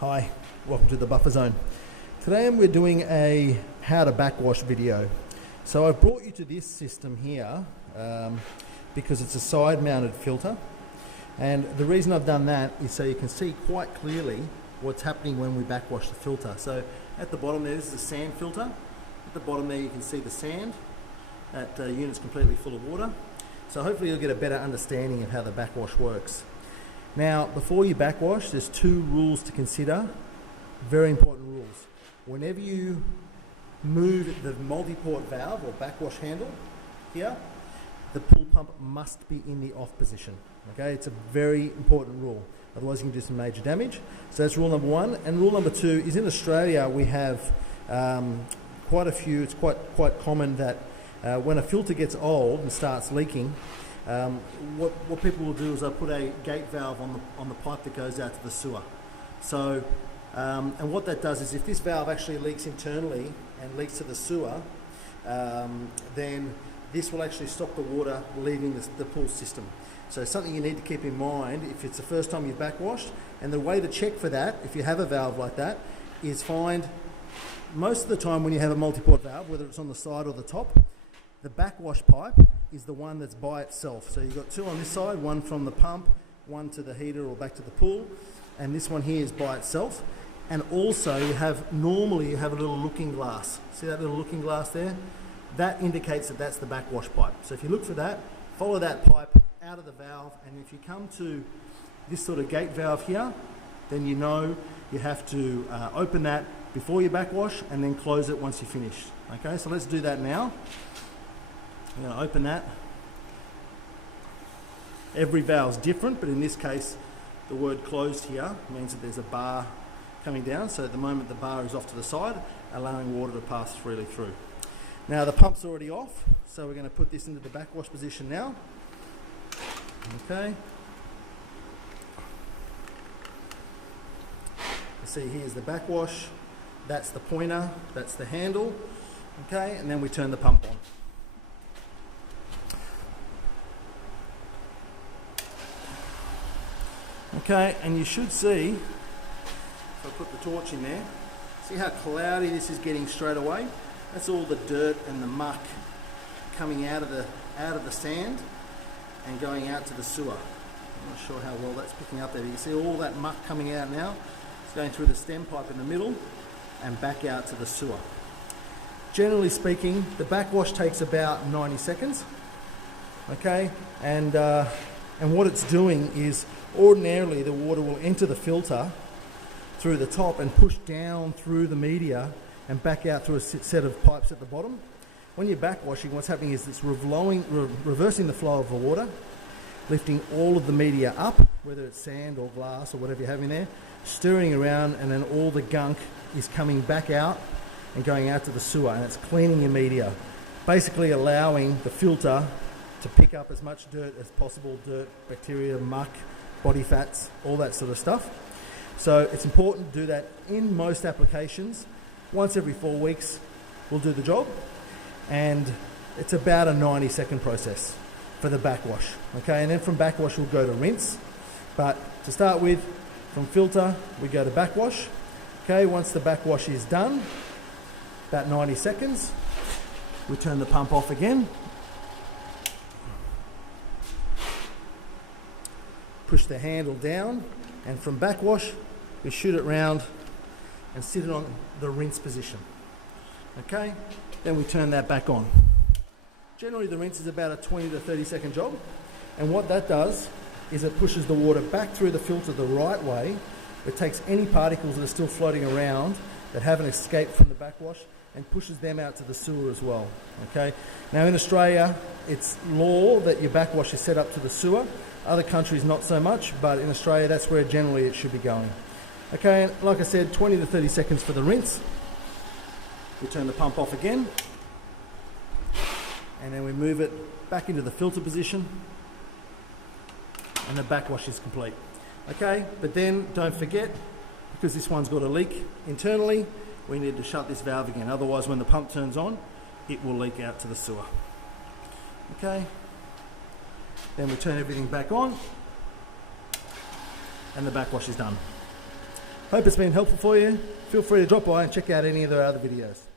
Hi, welcome to the buffer zone. Today we're doing a how to backwash video. So I've brought you to this system here because it's a side mounted filter, and the reason I've done that is so you can see quite clearly what's happening when we backwash the filter. So at the bottom there, this is a sand filter. At the bottom there you can see the sand. That unit's completely full of water. So hopefully you'll get a better understanding of how the backwash works. Now, before you backwash, there's two rules to consider, very important rules. Whenever you move the multi-port valve or backwash handle here, the pull pump must be in the off position. Okay, it's a very important rule, otherwise you can do some major damage. So that's rule number one. And rule number two is in Australia we have quite a few, it's quite common that when a filter gets old and starts leaking, what people will do is they'll put a gate valve on the pipe that goes out to the sewer. So, and what that does is if this valve actually leaks internally and leaks to the sewer, then this will actually stop the water leaving the pool system. So something you need to keep in mind if it's the first time you've backwashed. And the way to check for that, if you have a valve like that, is find most of the time when you have a multi-port valve, whether it's on the side or the top, the backwash pipe is the one that's by itself. So you've got two on this side, one from the pump, one to the heater or back to the pool, and this one here is by itself. And also normally you have a little looking glass. See that little looking glass there? That indicates that that's the backwash pipe. So if you look for that, follow that pipe out of the valve, and if you come to this sort of gate valve here, then you know you have to open that before you backwash and then close it once you finish. Okay, so let's do that now. I'm going to open that. Every valve's different, but in this case the word closed here means that there's a bar coming down, so at the moment the bar is off to the side, allowing water to pass freely through. Now the pump's already off, so we're going to put this into the backwash position now. Okay. You see here's the backwash, that's the pointer, that's the handle, okay, and then we turn the pump on. Okay, and you should see, if I put the torch in there, see how cloudy this is getting straight away? That's all the dirt and the muck coming out of the sand and going out to the sewer. I'm not sure how well that's picking up there, but you see all that muck coming out now. It's going through the stem pipe in the middle and back out to the sewer. Generally speaking, the backwash takes about 90 seconds. Okay, and what it's doing is ordinarily the water will enter the filter through the top and push down through the media and back out through a set of pipes at the bottom. When you're backwashing, what's happening is it's reversing the flow of the water, lifting all of the media up, whether it's sand or glass or whatever you have in there, stirring around, and then all the gunk is coming back out and going out to the sewer, and it's cleaning your media, basically allowing the filter to pick up as much dirt as possible, dirt, bacteria, muck, body fats, all that sort of stuff. So it's important to do that in most applications. Once every 4 weeks will do the job, and it's about a 90-second process for the backwash. Okay, and then from backwash we'll go to rinse, but to start with, from filter we go to backwash. Okay, once the backwash is done, about 90 seconds, we turn the pump off again, push the handle down, and from backwash we shoot it round and sit it on the rinse position. Okay, then we turn that back on. Generally the rinse is about a 20 to 30 second job, and what that does is it pushes the water back through the filter the right way. It takes any particles that are still floating around that haven't escaped from the backwash and pushes them out to the sewer as well. Okay, now in Australia it's law that your backwash is set up to the sewer. Other countries not so much, but in Australia that's where generally it should be going. Okay, and like I said, 20 to 30 seconds for the rinse. We turn the pump off again, and then we move it back into the filter position, and the backwash is complete. Okay, but then don't forget, because this one's got a leak internally, we need to shut this valve again. Otherwise, when the pump turns on, it will leak out to the sewer. Okay, then we turn everything back on, and the backwash is done. Hope it's been helpful for you. Feel free to drop by and check out any of the other videos.